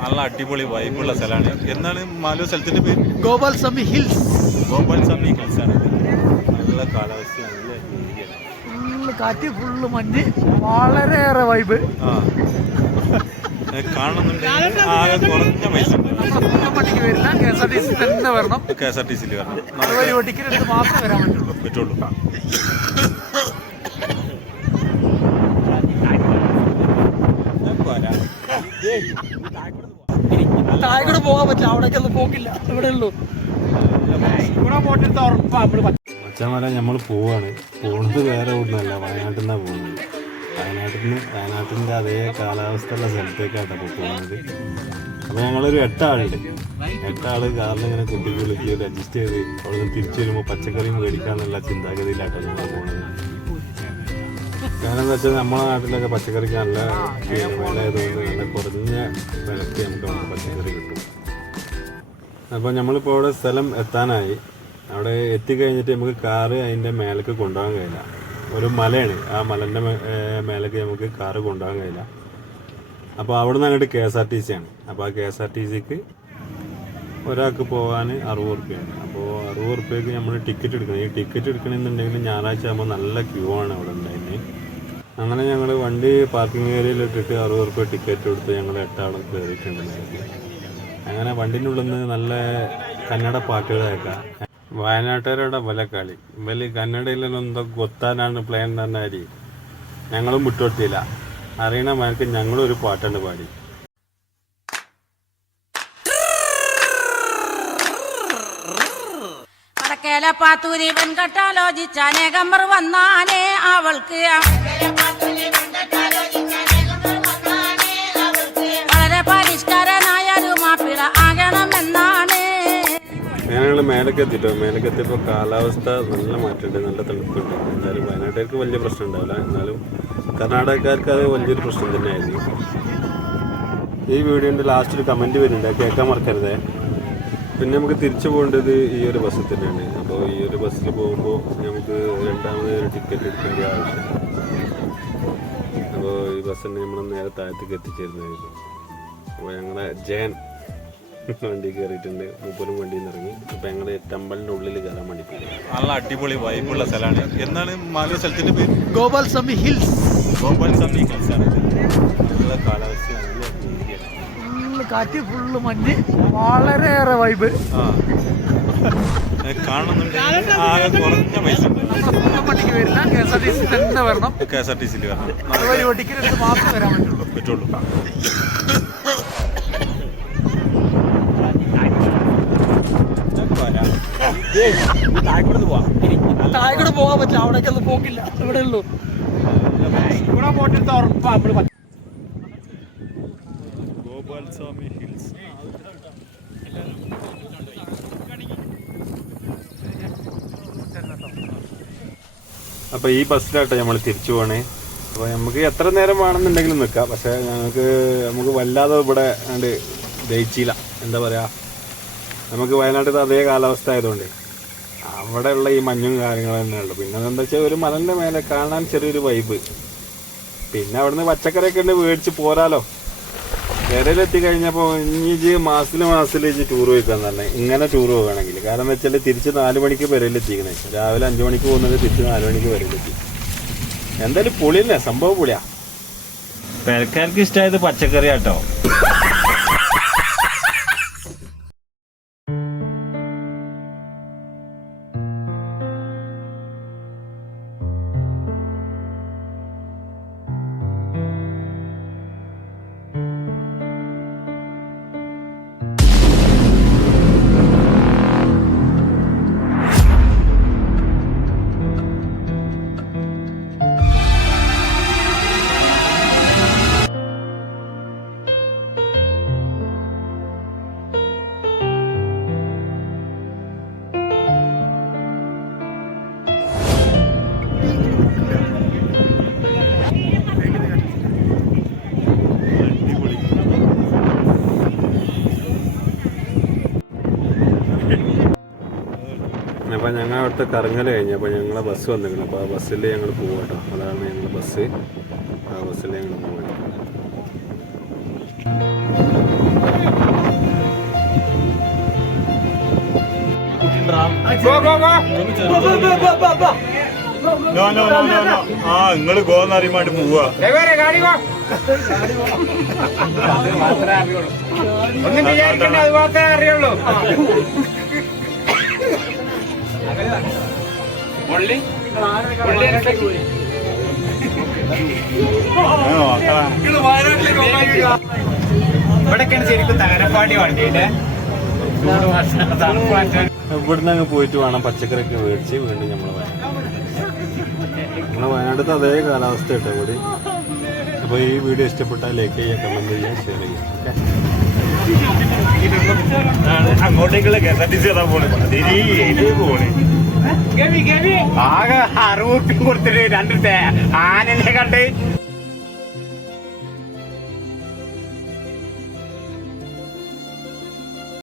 നല്ല അടിപൊളി വൈബുള്ള സ്ഥലമാണ്. എന്താണ് മാലു സ്ഥലത്തിന്റെ പേര്? ഗോപാൽസ്വാമി ഹിൽസ്. ഗോപാൽസ്വാമി ഹിൽസ് ആണ്. നല്ല കാലാവസ്ഥ, നല്ല ഫുള്ള് കാറ്റ്, ഫുള്ള് മഞ്ഞ്, വളരെയേറെ വൈബ്. കാണുന്നുണ്ടെങ്കിൽ ആകെ കുറഞ്ഞ പൈസ വണ്ടിക്ക് വരില്ല, KSRTC തന്നെ വരണം. KSRTC വരണം. ടിക്കറ്റ് എടുത്ത് മാത്രമേ വരാൻ പറ്റുള്ളൂ. താഴെക്കൂടെ പോകാൻ പറ്റില്ല, അവിടേക്കൊന്നും പോക്കില്ല. ഇവിടെ ഉള്ളൂ, ഇവിടെ പോട്ടെടുത്ത ഉറപ്പാ. മച്ചാമാര നമ്മൾ പോവാണ്. പോകുന്നത് വേറെ ഒന്നുമല്ല, വയനാട്ടിൽ നിന്നാണ് പോകുന്നത്. വയനാട്ടിൻ്റെ അതേ കാലാവസ്ഥയുള്ള സ്ഥലത്തേക്കാണ് അപ്പോൾ പോകുന്നത്. അപ്പോൾ ഞങ്ങളൊരു 8 ആളുണ്ട്. 8 ആള് കാറിൽ ഇങ്ങനെ കുത്തി കുളിച്ച് അഡ്ജസ്റ്റ് ചെയ്ത് അവിടെ നിന്ന് തിരിച്ചു വരുമ്പോൾ പച്ചക്കറിയും മേടിക്കാന്നുള്ള ചിന്താഗതിയിലാട്ടോ ഞങ്ങൾ പോകുന്നത്. കാരണം എന്താ വെച്ചാൽ നമ്മുടെ നാട്ടിലൊക്കെ പച്ചക്കറിക്ക് നല്ല വില ആയതുകൊണ്ട് നല്ല കുറഞ്ഞ വിലയ്ക്ക് നമുക്ക് പച്ചക്കറി കിട്ടും. അപ്പോൾ നമ്മളിപ്പോൾ അവിടെ സ്ഥലം എത്താനായി. അവിടെ എത്തിക്കഴിഞ്ഞിട്ട് നമുക്ക് കാറ് അതിൻ്റെ മേലേക്ക് കൊണ്ടുപോകാൻ കഴിയില്ല. ഒരു മലയാണ്, ആ മലൻ്റെ മേലേക്ക് നമുക്ക് കാറ് കൊണ്ടുപോകാൻ കഴിയില്ല. അപ്പോൾ അവിടെ നിന്ന് അങ്ങോട്ട് KSRTC ആണ്. അപ്പോൾ ആ KSRTCക്ക് ഒരാൾക്ക് പോകാൻ 60 റുപ്യാണ്. അപ്പോൾ 60 റുപ്യക്ക് നമ്മൾ ടിക്കറ്റ് എടുക്കണം. ഈ ടിക്കറ്റ് എടുക്കണമെന്നുണ്ടെങ്കിൽ ഞായറാഴ്ച ആകുമ്പോൾ നല്ല ക്യൂ ആണ് അവിടെ ഉണ്ടായിരുന്നത്. അങ്ങനെ ഞങ്ങൾ വണ്ടി പാർക്കിംഗ് ഏരിയയിൽ ഇട്ടിട്ട് 60 റുപ്യ ടിക്കറ്റ് എടുത്ത് ഞങ്ങൾ 8 ആളും കയറിയിട്ടുണ്ട് മേലേക്ക്. അങ്ങനെ വണ്ടിൻ്റെ ഉള്ളിൽ നിന്ന് നല്ല കന്നഡ പാട്ടുകൾ കേൾക്കാം. വയനാട്ടുകാരുടെ കളി ഇവല് കന്നഡയിലെല്ലാം എന്തോ ഗൊത്താനാണ് പ്ലാൻ തന്നെ അരി. ഞങ്ങളും വിട്ടുകൊടുത്തില്ല. അറിയണ മാർക്ക് ഞങ്ങളൊരു പാട്ടുണ്ട് പാടി. പാത്തൂരി വെൺകട്ടാലോചിച്ചാനേകമ്പർ വന്നാനേ അവൾക്ക് വളരെ പരിഷ്കാരനായൊരു മാപ്പിള ആകണമെന്നാണ്. ഞങ്ങൾ മേലേക്ക് എത്തിയപ്പോൾ കാലാവസ്ഥ നല്ല മാറ്റമുണ്ട്, നല്ല തണുപ്പുണ്ട്. എന്തായാലും വയനാട്ടുകാർക്ക് വലിയ പ്രശ്നം ഉണ്ടാവില്ല, എന്നാലും കർണാടകക്കാർക്ക് അത് വലിയൊരു പ്രശ്നം തന്നെയായിരുന്നു. ഈ വീഡിയോൻ്റെ ലാസ്റ്റ് ഒരു കമൻറ്റ് വരുന്നുണ്ട്, കേൾക്കാൻ മറക്കരുതേ. പിന്നെ നമുക്ക് തിരിച്ചു പോകേണ്ടത് ഈ ഒരു ബസ്സിൽ തന്നെയാണ്. അപ്പോൾ ഈ ഒരു ബസ്സിൽ പോകുമ്പോൾ നമുക്ക് രണ്ടാമത് ഒരു ടിക്കറ്റ് എടുക്കേണ്ട ആവശ്യം. അപ്പോൾ ഈ ബസ്സിന് നമ്മൾ നേരെ താഴത്തേക്ക് എത്തിച്ചേരുന്നതായിരുന്നു. അപ്പോൾ ഞങ്ങളെ ജയൻ വണ്ടി കയറിയിട്ടുണ്ട്, മൂപ്പരും വണ്ടിയിൽ നിന്ന് ഇറങ്ങി. അപ്പോൾ ഞങ്ങൾ ടെമ്പലിൻ്റെ ഉള്ളിൽ കയറാൻ വേണ്ടി പോയി. നല്ല അടിപൊളി വൈബുള്ള സ്ഥലമാണ്. എന്താണ് മാലു സ്ഥലത്തിൻ്റെ പേര്? ഗോപാൽസ്വാമി ഹിൽസ്. ഗോപാൽസ്വാമി ഹിൽസ് ആണ്. നല്ല കാലാവസ്ഥ, നല്ല കാറ്റ്, ഫുള്ള് മഞ്ഞ്, വളരെയേറെ വൈബ്. കാണുന്നുണ്ടെങ്കിൽ ആകെ കുറഞ്ഞ പൈസ വണ്ടിക്ക് വരില്ല, KSRTC തന്നെ വരണം. KSRTC വരണം. ടിക്കറ്റ് എടുത്ത് മാത്രമേ വരാൻ പറ്റുള്ളൂ. താഴെക്കൂടെ പോകാൻ പറ്റില്ല, അവിടേക്കൊന്നും പോക്കില്ല. ഇവിടെ ഉള്ളൂ, ഇവിടെ പോട്ടെടുത്ത ഉറപ്പാ. ഗോപാൽസ്വാമി ഹിൽസ്. അപ്പോൾ ഈ ബസ്സിലാട്ടോ നമ്മൾ തിരിച്ചു പോകണേ. അപ്പോൾ നമുക്ക് എത്ര നേരം വേണമെന്നുണ്ടെങ്കിലും നിൽക്കാം. പക്ഷേ നമുക്ക് വല്ലാതെ ഇവിടെ കണ്ട് ദഹിച്ചില്ല. എന്താ പറയുക, നമുക്ക് വയനാട്ടിൽ അതേ കാലാവസ്ഥ ആയതുകൊണ്ട് അവിടെയുള്ള ഈ മഞ്ഞും കാര്യങ്ങളും തന്നെ ഉള്ളു. പിന്നെ എന്താ വെച്ചാൽ ഒരു മലൻ്റെ മേലെ കാണാൻ ചെറിയൊരു വൈബ്. പിന്നെ അവിടുന്ന് പച്ചക്കറിയൊക്കെ ഉണ്ട്, മേടിച്ച് പോരാലോ. കേരളത്തിലെത്തി കഴിഞ്ഞപ്പോൾ ഇനി മാസത്തിൽ ടൂർ പോയിക്കാൻ തന്നെ ഇങ്ങനെ ടൂർ പോകുകയാണെങ്കിൽ. കാരണം എന്താ വെച്ചാൽ തിരിച്ച് 4 മണിക്ക് പെരയിലെത്തിക്കണേ. രാവിലെ 5 മണിക്ക് പോകുന്നത് തിരിച്ച് 4 മണിക്ക് പെരയിലെത്തി. എന്തായാലും പൊളിയല്ലേ, സംഭവം പൊളിയാ. പെരക്കാർക്ക് ഇഷ്ടമായത് പച്ചക്കറി ആട്ടോ. അപ്പോൾ ഞങ്ങൾ അവിടുത്തെ കറങ്ങൽ കഴിഞ്ഞു. അപ്പോൾ ഞങ്ങളെ ബസ് വന്നിരിക്കണം. അപ്പോൾ ആ ബസ്സിൽ ഞങ്ങൾ പോകും കേട്ടോ. അതാണ് ഞങ്ങളുടെ ബസ്. ആ ബസ്സിൽ ഞങ്ങൾ പോകുന്നത്. നിങ്ങള് ഗോന്നറിയുമായിട്ട് പോവാ. ഒന്നും വിചാരിക്കണ്ട, അത് മാത്രമേ അറിയുള്ളൂ. ഇവിടൊക്കെയാണ് ശരിക്കും തകരപ്പാടി വണ്ടിയുടെ ഇവിടുന്ന് അങ്ങ് പോയിട്ട് വേണം പച്ചക്കറിയൊക്കെ മേടിച്ച് വീണ്ടും നമ്മളെ വയനാട്ടിലത്തെ അതേ കാലാവസ്ഥ കേട്ടോ ഇവിടെ. അപ്പോൾ ഈ വീഡിയോ ഇഷ്ടപ്പെട്ടാൽ ലൈക്ക് ചെയ്യുക, കമന്റ് ചെയ്യുക, ഷെയർ ചെയ്യുക. അങ്ങോട്ടേക്കുള്ള KSRTC പോണേ ആകെ 60 കൊടുത്തിട്ട് 2 ആനനെ കണ്ട്